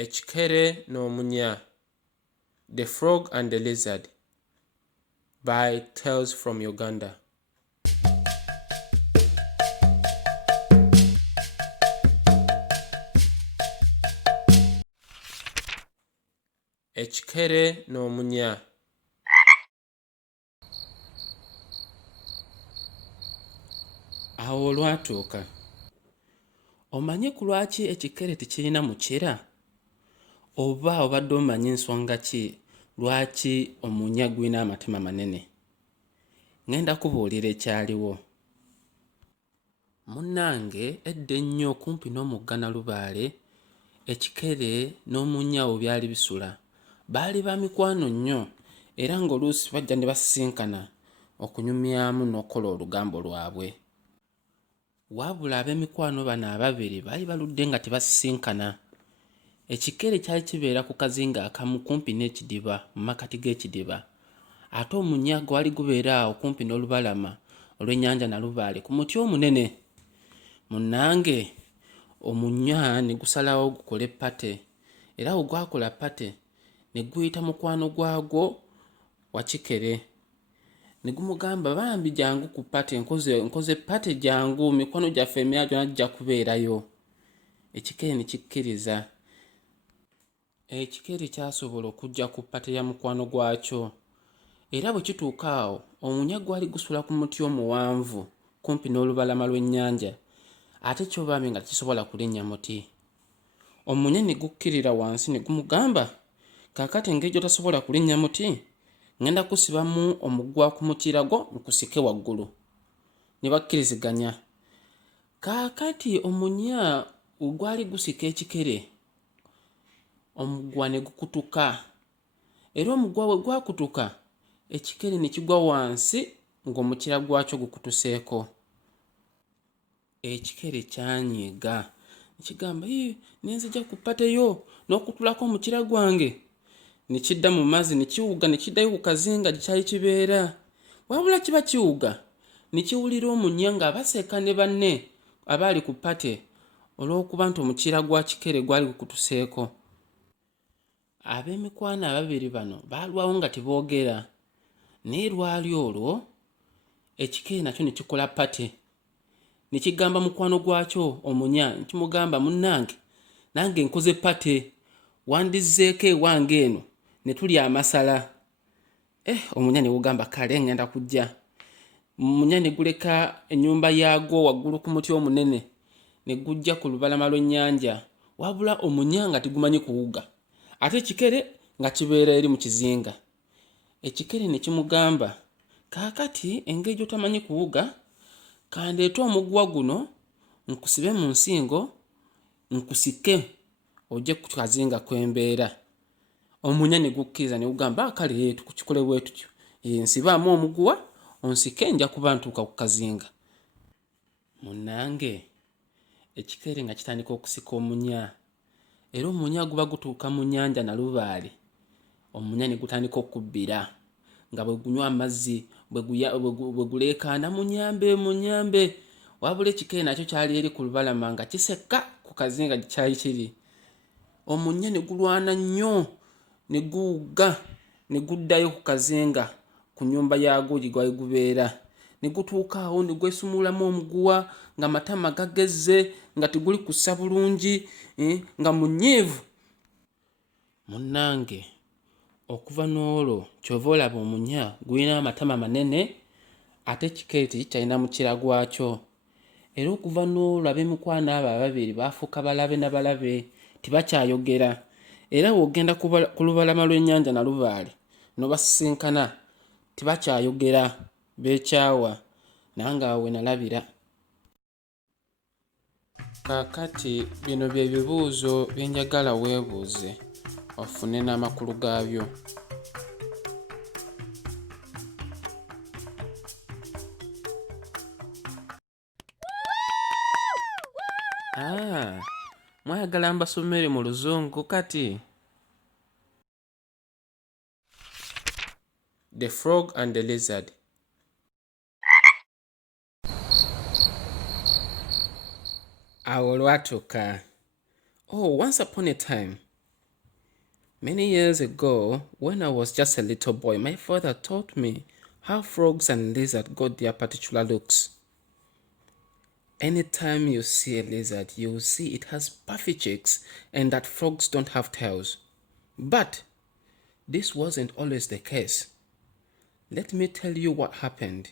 Ekiikere no Munnya, The Frog and the Lizard by Tales from Uganda. Ekiikere no Munnya. Awo olwatuuka. Omanyi ku lwaki ekikere tekirina mukira? Oba obadde omanyi ensonga ki lwaki omunnya gwina amatama manene? Ngenda kubuulira ekyaliwo. Munnange edda ennyo kumpi n'omugga Nalubaale, ekikere n'omunnya we byali bisula. Baali ba mikwano nnyo era ng'oluusi bajja ne basisinkana okunyumyamu n'okukola olugambo lwabwe. Wabula ab'emikwano bano ababiri baali baludde nga tebasisinkana. Ekikere kyali kibeera ku kazinga akamu kumpi n'ekidiba mu makkati g'ekidiba, ate omunnya gwali gubeera awo kumpi n'olubalama olw'ennyanja Nalubaale ku muti omunene. Munnange, omunnya ne gusalawo gukole ppate, era bwe gwakola ppate ne guyita mukwano gwagwo wa kikere. Ne gumugamba, bambi jangu ku ppate, nkoze ppate jangu, mikwano gyaffe emirala gyonna gijja kubeerayo. Ekikere ne kikkiriza. Ekikere kyasobola okujja ku ppate ya mukwano gwakyo, era bwe kituuka awo omunnya gwali gusula ku muti omuwanvu kumpi n'olubalama lw'ennyanja, ate kyo bambi nga kisobola kulinnya muti. Omunnya ne gukkirira wansi ne gumugamba, kaakati engeri gy'otasobola kulinnya muti, ngenda kusibamu omuguwa ku mukira gwo nkusike waggulu. Ne bakkiriziganya. Kaakati omunnya ogwali gusika ekikere, omuguwa ne gukutuka, era omuguwa bwe gwakutuka, ekikere ne kigwa wansi ng'omukira gwakyo gukutuseeko. Ekikere kyanyiiga ne kigamba, nenzija ku ppate yo n'okutulako omukira gwange. Ne kidda mu mazzi ne kiwuga ne kiddayo ku kazinga gye kyali kibeera. Wabula kiba kiwuga ne kiwulira omunnya ng'abaseka ne banne abaali ku ppate olw'okuba nti omukira gwa kikere gwali gukutuseeko. Ab'emikwano ababiri bano baalwawo nga teboogera, naye lwali olwo ekikere nakyo ne kikola ppate. Ne kigamba mukwano gwakyo omunnya, ne kimugamba, munnange, nange nkoze ppate, wandizzeeko ewange eno ne tulya amasala. Omunnya ne gugamba, kale ngenda kujja. Omunnya ne guleka ennyumba yaagwo waggulu ku muti omunene ne gujja ku lubalama lw'ennyanja, wabula omunnya nga tigumanyi kuwuga, ate ekikere nga kibeera eri mu kizinga. Ekikere ne kimugamba, kaakati engeri gy'otamanyi kuwuga, kandeete omuguwa guno nkusibe mu nsingo nkusike ojje ku kazinga kw'embeera. Omunnya ne gukkiriza ne gugamba, kale tukikole bwe tutyo, nsibaamu omuguwa onsike, nja kuba ntuuka ku kazinga. Munnange, ekikere nga kitandika okusika omunnya, era omunnya guba gutuuka mu nnyanja Nalubaale, omunnya ne gutandika okubbira nga bwe gunywa amazzi, bwe guleekaana, munyambe munyambe. Wabula ekikere nakyo kyali eri ku lubalama nga kiseka ku kazinga gye kyali kiri. Omunnya ne gulwana nnyo ne guwuga ne guddayo ku kazinga ku nnyumba yaagwo gye gwali gubeera. Ne gutuuka awo ne gwesumulamu omuguwa nga matama gagezze, nga teguli kussa bulungi, nga munyiivu. Munnange, okuva n'olwo kyova olaba omunnya gulina amatama manene, ate ekikere tekikyalina mukira gwakyo. Era okuva n'olwo ab'emikwano abo ababiri baafuuka balabe na balabe, tebakyayogera. Era bw'ogenda ku lubalama lw'ennyanja Nalubaale n'obasisinkana, tebakyayogera, beekyawa. Nange awo we nalabira. Kaakati bino bye bibuuzo bye njagala weebuuze ofune n'amakulu gaabyo. Mwayagala mbasomere mu Luzungu kati? The Frog and the Lizard. Awo lwatuuka. Once upon a time, Many years ago, when I was just a little boy, my father taught me how frogs and lizards got their particular looks. Anytime you see a lizard, you will see it has puffy cheeks and that frogs don't have tails. But this wasn't always the case. Let me tell you what happened.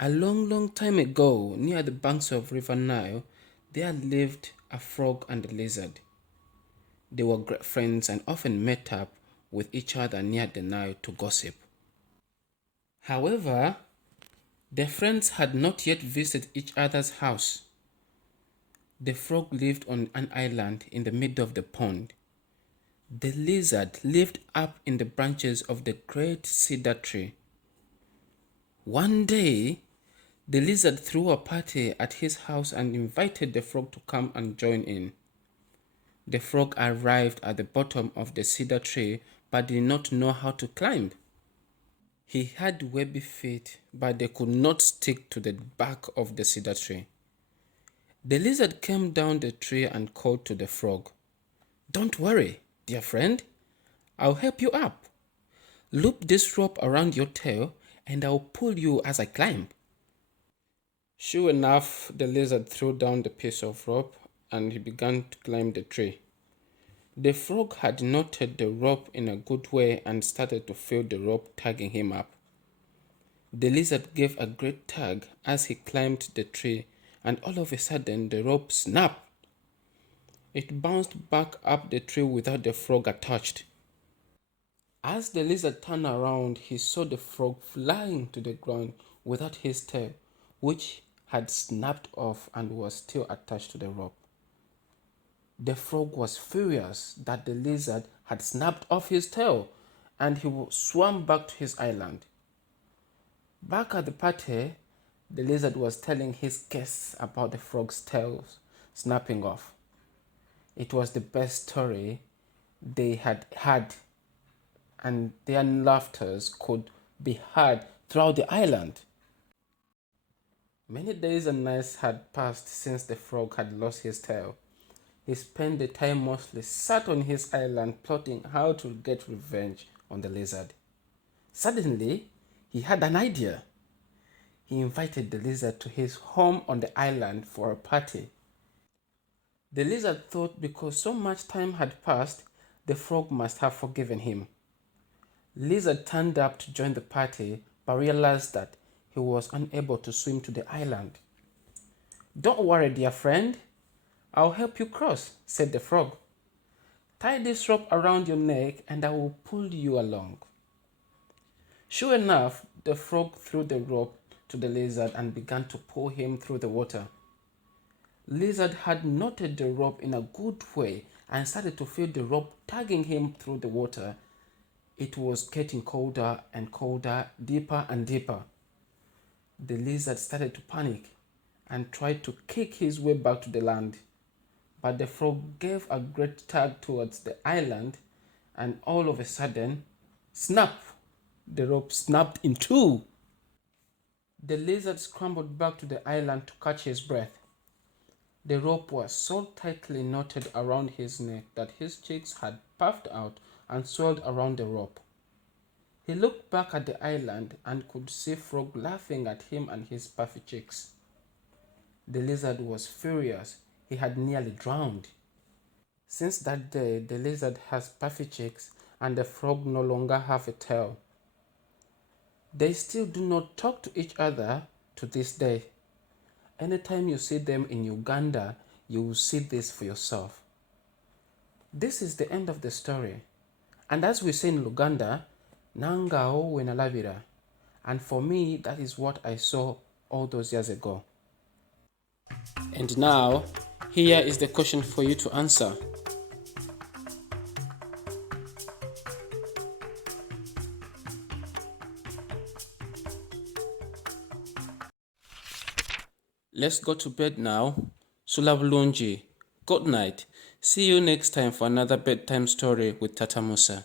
A long time ago, near the banks of River Nile, there lived a frog and a lizard. They were great friends and often met up with each other near the Nile to gossip. However, the friends had not yet visited each other's house. The frog lived on an island in the middle of the pond. The lizard lived up in the branches of the great cedar tree. One day, the lizard threw a party at his house and invited the frog to come and join in. The frog arrived at the bottom of the cedar tree but did not know how to climb. He had webby feet, but they could not stick to the back of the cedar tree. The lizard came down the tree and called to the frog, "Don't worry, dear friend. I'll help you up. Loop this rope around your tail and I'll pull you as I climb." Sure enough, the lizard threw down the piece of rope and he began to climb the tree. The frog had knotted the rope in a good way and started to feel the rope tugging him up. The lizard gave a great tug as he climbed the tree, and all of a sudden the rope snapped. It bounced back up the tree without the frog attached. As the lizard turned around, he saw the frog flying to the ground without his tail, which had snapped off and was still attached to the rope. The frog was furious that the lizard had snapped off his tail, and he swam back to his island. Back at the party, the lizard was telling his guests about the frog's tail snapping off. It was the best story they had had, and their laughter could be heard throughout the island. Many days and nights had passed since the frog had lost his tail. He spent the time mostly sat on his island plotting how to get revenge on the lizard. Suddenly, he had an idea. He invited the lizard to his home on the island for a party. The lizard thought because so much time had passed, the frog must have forgiven him. Lizard turned up to join the party but realized that he was unable to swim to the island. "Don't worry, dear friend. I'll help you cross," said the frog. "Tie this rope around your neck and I will pull you along." Sure enough, the frog threw the rope to the lizard and began to pull him through the water. Lizard had knotted the rope in a good way and started to feel the rope tugging him through the water. It was getting colder and colder, deeper and deeper. The lizard started to panic and tried to kick his way back to the land. But the frog gave a great tug towards the island, and all of a sudden, snap! The rope snapped in two. The lizard scrambled back to the island to catch his breath. The rope was so tightly knotted around his neck that his cheeks had puffed out and swelled around the rope. He looked back at the island and could see Frog laughing at him and his puffy cheeks. The lizard was furious. He had nearly drowned. Since that day, the lizard has puffy cheeks and the frog no longer have a tail. They still do not talk to each other to this day. Anytime you see them in Uganda, you will see this for yourself. This is the end of the story. And as we say in Luganda, Nangao wenalabira. And for me, that is what I saw all those years ago. And now, here is the question for you to answer. Let's go to bed now. Sulabulunji. Good night. See you next time for another bedtime story with Taata Musa.